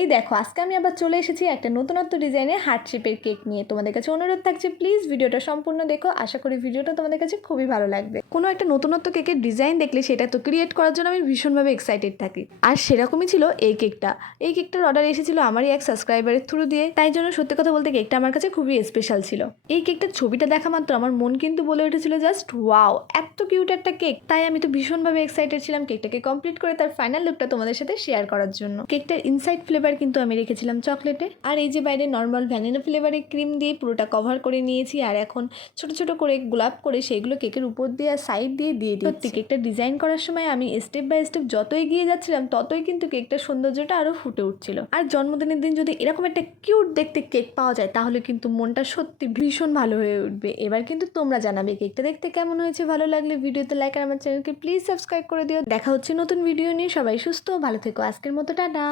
এই দেখো আজকে আমি আবার চলে এসেছি একটা নতুনত্ব ডিজাইনের হার্ট শেপের কেক নিয়ে। তোমাদের কাছে অনুরোধ থাকছে প্লিজ ভিডিওটা সম্পূর্ণ দেখো, আশা করি ভিডিওটা তোমাদের কাছে খুবই ভালো লাগবে। কোনো একটা নতুনত্ব কেকের ডিজাইন দেখলে সেটা তো ক্রিয়েট করার জন্য আমি ভীষণভাবে এক্সাইটেড থাকি, আর সেরকমই ছিল এই কেকটা। এই কেকটার অর্ডার এসেছিল আমারই এক সাবস্ক্রাইবারের থ্রু দিয়ে, তাই জন্য সত্যি কথা বলতে কেকটা আমার কাছে খুবই স্পেশাল ছিল। এই কেকটার ছবিটা দেখা মাত্র আমার মন কিন্তু বলে উঠেছিল জাস্ট ওয়াও, এত কিউট একটা কেক। তাই আমি তো ভীষণভাবে এক্সাইটেড ছিলাম কেকটাকে কমপ্লিট করে তার ফাইনাল লুকটা তোমাদের সাথে শেয়ার করার জন্য। কেকটার ইনসাইড ফ্লেভার কিন্তু আমি রেখেছিলাম চকলেটে, আর এই যে বাইরে নর্মাল ভ্যানিলা ফ্লেভারের ক্রিম দিয়ে পুরোটা কভার করে নিয়েছি, আর এখন ছোট ছোট করে গোলাপ করে সেইগুলো কেকের উপর দিয়ে আর সাইড দিয়ে দিয়েছি। সত্যি কেকটা ডিজাইন করার সময় আমি স্টেপ বাই স্টেপ যত এগিয়ে যাচ্ছিলাম ততই কিন্তু কেকটার সৌন্দর্যটা আরো ফুটে উঠছিল। আর জন্মদিনের দিন যদি এরকম একটা কিউট দেখতে কেক পাওয়া যায় তাহলে কিন্তু মনটা সত্যি ভীষণ ভালো হয়ে উঠবে। এবার কিন্তু তোমরা জানাবে কেকটা দেখতে কেমন হয়েছে, ভালো লাগলে ভিডিওতে লাইক আর আমার চ্যানেলকে প্লিজ সাবস্ক্রাইব করে দিও। দেখা হচ্ছে নতুন ভিডিও নিয়ে, সবাই সুস্থ ভালো থেকো, আজকের মতো টাটা।